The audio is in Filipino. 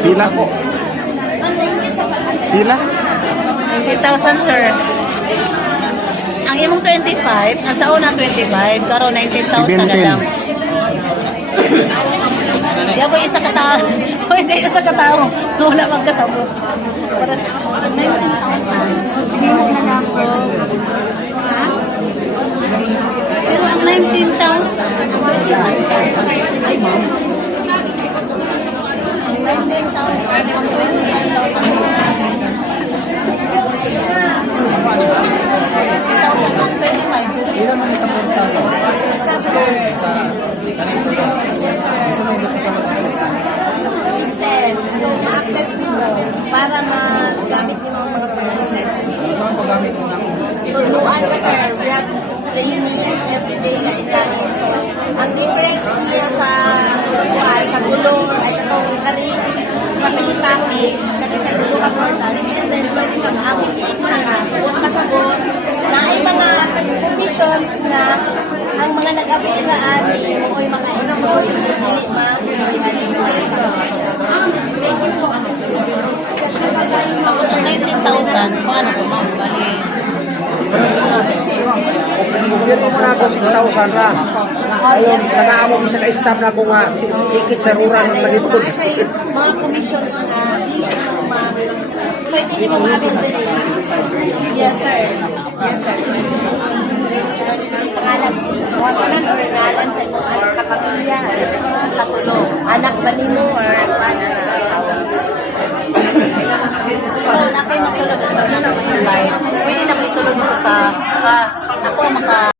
Pila po? Pila? 90,000 sir. Ang imong 25, ang sa una 25, karon 19,000 na lang. Yabo isa ka tao. Hindi isa ka tao. Wala magkasabo. Para 19,000. Hindi na lang po. Pero ang 19,000, ang 25,000. Ay, ma'am. Ang 19,000, ang 29,000. System, itong ma-access nimo para magamit nimo ang mga services. Turuan ka sir, we have trainings everyday na itain. So, ang difference niya sa turuan, sa gulong, ay itong kari, family package, kasi siya tulo ka portal, and then pwede kang affiliate na ka, sabot pasabot, na ay mga commissions na ang mga nag-avail na ani mo ay mga employ, dili ba? Tapos ang 19,000, paano ko ma'am? Bili mo na ako 6,000 na. Ayun, nag-aamong isa ka-staff na ako nga ikit sa rural ng Malipod. Mga commissions na dili mo ma pwede ni mo ma-avail din. Yes sir. Yes sir. Pwede. Pwede na pangalan mo tanan or ngalan sa mga kapamilya sa tulo. Anak ba nimo or paano na asawa? Na kayo masulod na may invite. Pwede na kayo sulod dito sa ako maka